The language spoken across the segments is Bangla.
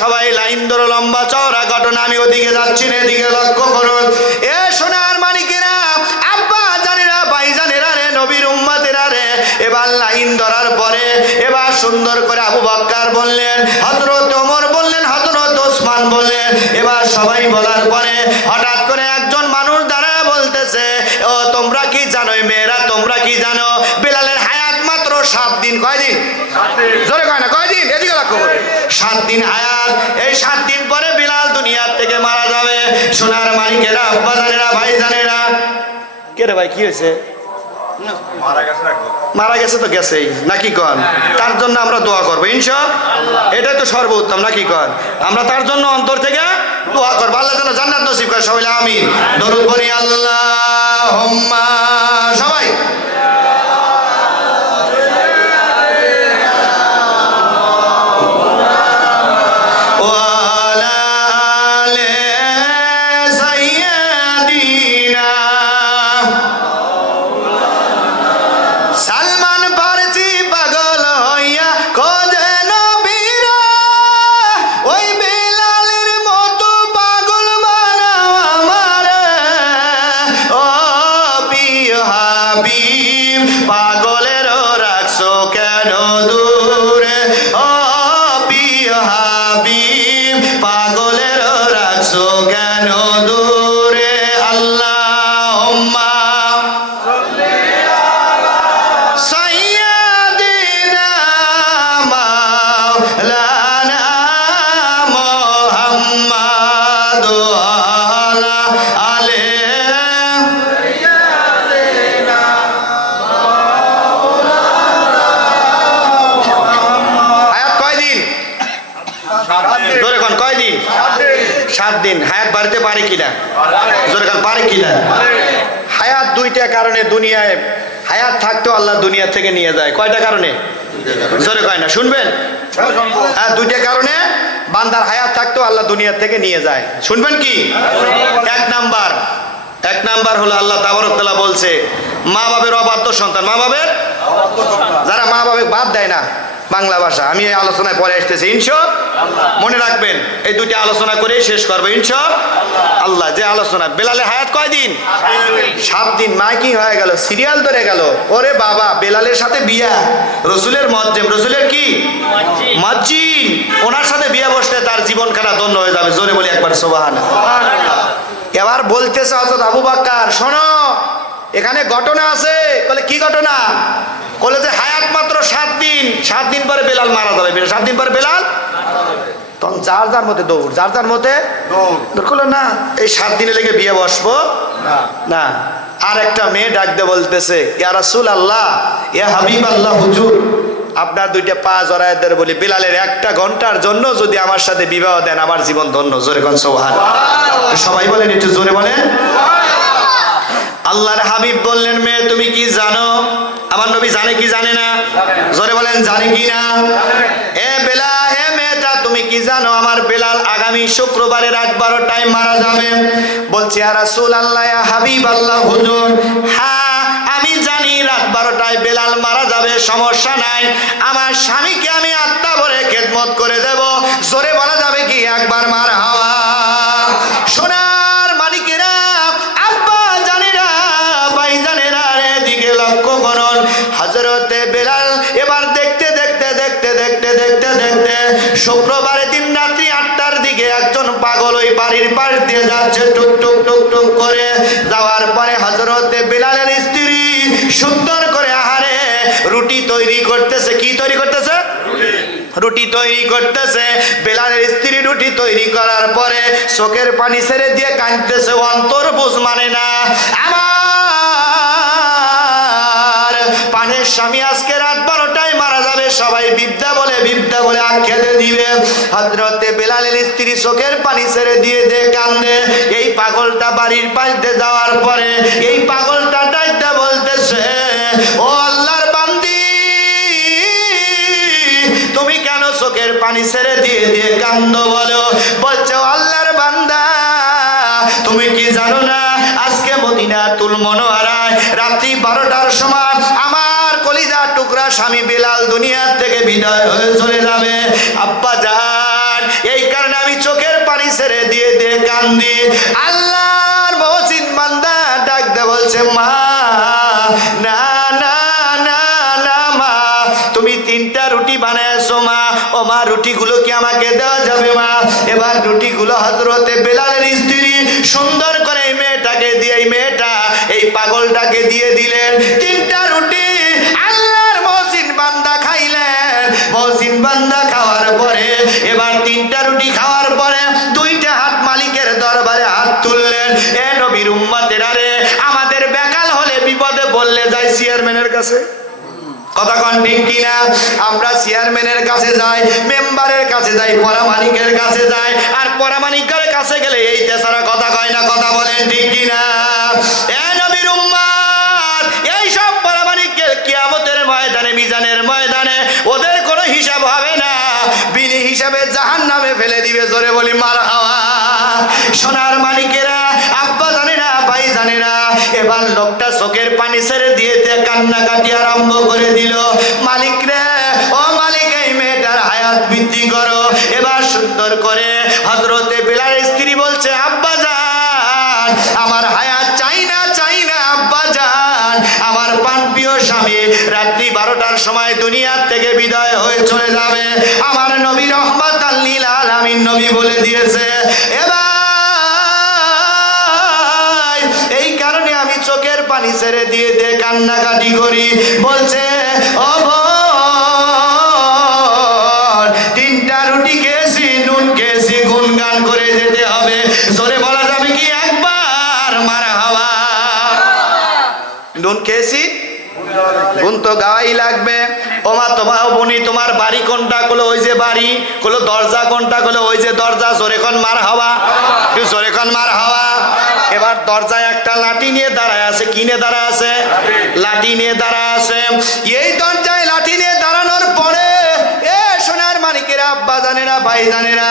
সবাই লাইন ধরো, লম্বা চওড়া ঘটনা, আমি ওদিকে যাচ্ছি না, এদিকে লক্ষ্য করুন। এ সোনার মানিকেরা, আব্বা জানেরা, ভাই জানেরা রে, নবীর উম্মাতেরা রে। এবার লাইন ধরার পরে, এবার সুন্দর করে আবু বক্কার বললেন হজরত ওমর বললেন হজরত ওসমান বললেন। এবার সবাই বলার পরে হঠাৎ করে একজন মানুষ দাঁড়ায় বলতেছে, ও, তোমরা কি জানো মেয়েরা তোমরা কি জানো? বেলালের মাত্র সাত দিন কয়দিন জোরে কয় না কয়দিন এদিকে লক্ষ্য করুন সাত দিন হায়াত এই সাত দিন পরে বিলাল দুনিয়ার থেকে মারা যাবে। সোনার মালিকেরা আব্বা জানেরা ভাই জানেরা কে রে ভাই কি হয়েছে? মারা গেছে তো গেছেই নাকি কন? তার জন্য আমরা দোয়া করব ইনশা এটাই তো সর্বোত্তম নাকি কন? আমরা তার জন্য অন্তর থেকে দোয়া করব। আল্লাহ যেন জান্নাত নসিব করে সবাই আমি দরুদ পড়ি আল্লাহ সাত দিন, হায়াত বাড়িতে পারে কিনা? জোরে কোন পারে কিনা? হায়াত দুইটা কারণে দুনিয়ায় হায়াত থাকতেও আল্লাহ দুনিয়া থেকে নিয়ে যায়। কয়টা কারণে? জোরে কয় না, শুনবেন? হ্যাঁ দুইটা কারণে বান্দার হায়াত থাকতেও আল্লাহ দুনিয়া থেকে নিয়ে যায়। শুনবেন কি? এক নাম্বার এক নাম্বার হলো আল্লাহ তাবরকতলা বলছে মা বাবের অবাধ্য সন্তান। মা বাবের যারা মা বাবা বাদ দেয় না বাংলা ভাষা। আমি এই আলোচনায় পরে আসতেছি ইনশো মনে রাখবেন এই দুটি আলোচনা করে শেষ করব ইনশো আল্লাহ। যে আলোচনা বেলালের হায়াত কয়দিন? সাত দিন। মাইকিং হয়ে গেল সিরিয়াল ধরে গেল। ওরে বাবা বেলালের সাথে বিয়া। রসুলের মজ্জেম। রসুলের কি? মজ্জিন। ওনার সাথে বিয়া বসলে তার জীবন খানা ধন্য হয়ে যাবে। জোরে বলি একবার সোবাহান এবার বলতেছে হজরত আবু বাক্কার শোনো এখানে ঘটনা আছে। বলে কি ঘটনা? বলে যে হায়াত মাত্র সাত দিন সাত দিন পরে বেলাল মারা যাবে সাত দিন পরে বেলাল? তখন যার যার মধ্যে দৌড় যার যার মধ্যে দৌড়। করল না। এই সাত দিনে লেগে বিয়ে বসবো? না। আর একটা মেয়ে ডাক দিয়ে বলতেছে ইয়া রাসূল আল্লাহ ইয়া হাবিব আল্লাহ হুজুর। আপনার দুইটা পা জড়ায় দেন বলি বিলালের একটা ঘণ্টার জন্য যদি আমার সাথে বিবাহ দেন আমার জীবন ধন্য। জোরে কন সবাই বলেন একটু জোরে বলেন। আল্লাহর হাবিব বললেন, মেয়ে, তুমি কি জানো? আমার নবী জানে কি জানে না? জোরে বলেন, জানে কি না? এ বেলা হে মেয়েটা, তুমি কি জানো? আমার বেলাল আগামী শুক্রবারে রাত বারোটায় মারা যাবে। বলছি আর রাসূল আল্লাহ হাবিব আল্লাহ হুজুর। হ্যাঁ আমি জানি রাত বারোটায় বেলাল মারা যাবে, সমস্যা নাই। আমার স্বামীকে আমি আত্মা ভরে খেদমত করে দেব। জোরে বলা যাবে কি? একবার শুক্রবারের দিন রাত্রি আটটার দিকে একজন পাগল ওই বাড়ির পাশ দিয়ে যাচ্ছে, টুক টুক টুক টুক করে। যাওয়ার পরে হজরতে বেলালের স্ত্রী সুন্দর করে আহারে রুটি তৈরি করতেছে। কি তৈরি করতেছে? রুটি তৈরি করতেছে। বেলালের স্ত্রী রুটি তৈরি করার পরে চোখের পানি ছেড়ে দিয়ে কাঁদতেছে অন্তর বুঝ মানে না। আমার পানের স্বামী আজকে রাত বারোটায় মারা যাবে সবাই বিদ্যা বলে বিদ্যা বলে আখ খেতে দিবে। হজরতে বেলালের স্ত্রী চোখের পানি ছেড়ে দিয়ে দে কান্দে। এই পাগলটা বাড়ির পাশে যাওয়ার পরে এই পাগলটা ডাইটা বলতেছে, ও আল্লাহর বান্দি, তুমি কেন চোখের পানি ছেড়ে দিয়ে দিয়ে কান্দ বলো? বলছো আল্লাহর বান্দা, তুমি কি জানো না? আজকে মদিনা তুল মনোহারায় রাত্রি বারোটার সময় আমার টুকরা স্বামী বিলাল দুনিয়ার থেকে বিদায় হয়ে চলে যাবে। আব্বা জান, এই কারণে আমি চোখের পানি ছেড়ে দিয়ে দিয়ে কান্দি। আল্লাহর মহসিন বান্দা ডাক দে বলছে, মা, না তিনটা রুটি বানাইছো, মা। ও মা, রুটিগুলো কি আমাকে মা? এবার রুটিগুলো সুন্দর করে এই মেয়েটাকে দিয়ে, এই মেয়েটা এই পাগলটাকে দিয়ে দিলেন। তিনটা রুটি মহসিন বান্দা খাওয়ার পরে, এবার তিনটা রুটি খাওয়ার পরে দুইটা হাত মালিকের দরবারে হাত তুললেন। এ নবীর উম্মাতের আরে আমাদের বেকাল হলে বিপদে বললে যাই চেয়ারম্যানের কাছে। কথা ঠিক কিনা? আমরা চেয়ারম্যানের কাছে যাই, মেম্বারের কাছে যাই, পরামানিকের কাছে যাই, আর পরামানিকের কাছে গেলে এই তেসারা কথা কয় না, কথা বলেন ঠিক কিনা? এ নবীর উম্মাদ এই সব পরামানিকের কিয়ামতের ময়দানে, মিজানের ময়দানে ওদের কোনো হিসাব হবে না। বিনি হিসাবে জাহান নামে ফেলে দিবে, জোরে বলি মার হাওয়া সোনার মানিকেরা আব্বা জানে না ভাই জানে না এবার লোকটা চোখের পানি ছেড়ে দিয়েতে কান্নাকাটি আরম্ভ করে দিল। মালিক রে, ও মালিক, এই মেয়েটার হায়াত বৃদ্ধি করো। এবার সুন্দর করে হজরতে বেলার স্ত্রী বলছে, আব্বা যান আমার হায়াত স্বামী রাত্রি বারোটার সময় দুনিয়ার থেকে বিদায় হয়ে চলে যাবে। আমার নবী রহমত আল্লিল আলামিন নবী বলে দিয়েছে এবার এই কারণে আমি চোখের পানি ছেড়ে দিয়ে দিয়ে কান্নাকাটি করি। বলছে ও তিনটা রুটি খেয়েছি নুন খেয়েছি গুনগান করে যেতে হবে। জোরে বলা যাবে কি একবার মারা হাওয়া। নুন খেয়েছি গুণ তো গাওয়াই লাগবে। ওমা তোমার বনি, তোমার বাড়ি কোনটা? কলো ওই যে বাড়ি। কলো দরজা কোনটা? কলো ওই যে দরজা জোরে কোন মার হাওয়া। জোরে কোন মার হাওয়া। এবার দরজায় একটা লাঠি নিয়ে দাঁড়ায় আছে। কিনে দাঁড়ায় আছে? লাঠি নিয়ে দাঁড়ায় আছে। এই দরজায় লাঠি নিয়ে দাঁড়ানোর পরে, এ সোনার মানিকেরা আব্বা জানেরা ভাই জানেরা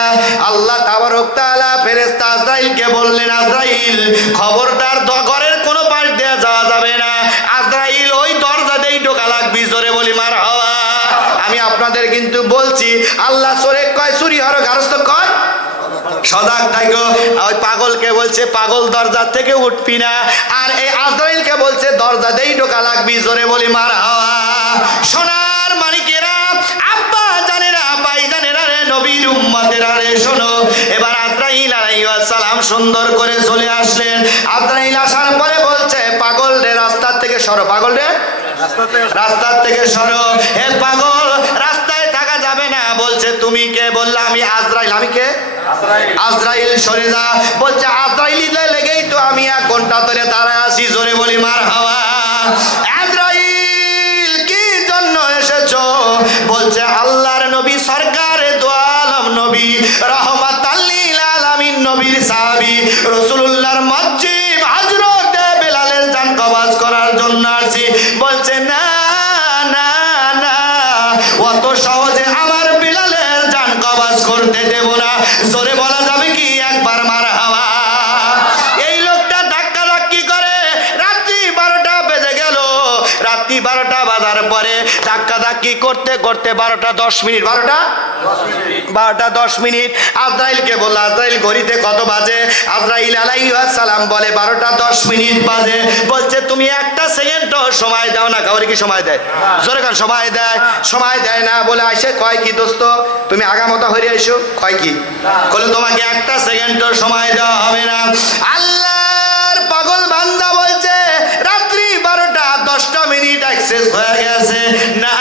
আল্লাহ তাবারক তাআলা, ফেরেশতা আজরাইলকে বললেন, আজরাইল, খবরদার ঘরের কোনো পাশ দেয়া যাওয়া যাবে না আজরাইল ওই দরজাতেই ঢোকা লাগবি জোরে বলি মার হওয়া আমি আপনাদের কিন্তু বলছি, আল্লাহ সরে কয়, চুরি হর, গারস্থ কয় সদাক থাকো ওই পাগলকে বলছে, পাগল দরজা থেকে উঠবি না। আর এই আজরাইলকে বলছে দরজাতেই ঢোকা লাগবি, জোরে বলি মার সোনার মানিকেরা, আব্বা জানেরা জানেরা রে, নবীর শোনো। এবার আজরাইল সালাম সুন্দর করে চলে আসলেন। আজরাইল আসার পরে বলছে, পাগল রে, রাস্তার থেকে সরো। পাগল রে? রাস্তার থেকে সরো। হে পাগল না, বলছে, তুমি কে? বললে, আমি আজরাইল। আমি কে? আজরাইল বলছে আজরাইলিতে লেগেই তো আমি এক ঘণ্টা ধরে দাঁড়ায় আছি। জোরে বলি মার হাওয়া আজরাইল, কি জন্য এসেছ? বলছে, আল্লাহর নবী, সরকারে দোয়ালম নবী রহমাত নবীর রাসূলুল্লাহর করতে জোরে বলা যাবে কি? একবার মার হাওয়া। এই লোকটা ধাক্কা ধাক্কি করে রাত্রি বারোটা বেজে গেল। রাত্রি বারোটা বাজার পরে ধাক্কা ধাক্কি করতে করতে বারোটা দশ মিনিট, বারোটা? বারোটা দশ মিনিট। আজরাইলকে বলল, আজরাইল ঘড়িতে কত বাজে? আজরাইল আলাইসালাম বলে, বারোটা দশ মিনিট বাজে। বলছে, তুমি একটা সেকেন্ড সময় দাও না। কাউরে কি সময় দেয়? জোরে কান, সময় দেয়? সময় দেয় না বলে আসে কয় কি দোস্ত? তুমি আগামতা হয়ে আইসো, কয় কি? বলে তোমাকে একটা সেকেন্ড সময় দেওয়া হবে না। আল্লাহর পাগল বান্দা বলছে, রাত্রি বারোটা দশটা মিনিট অ্যাক্সেস হয়ে গেছে। না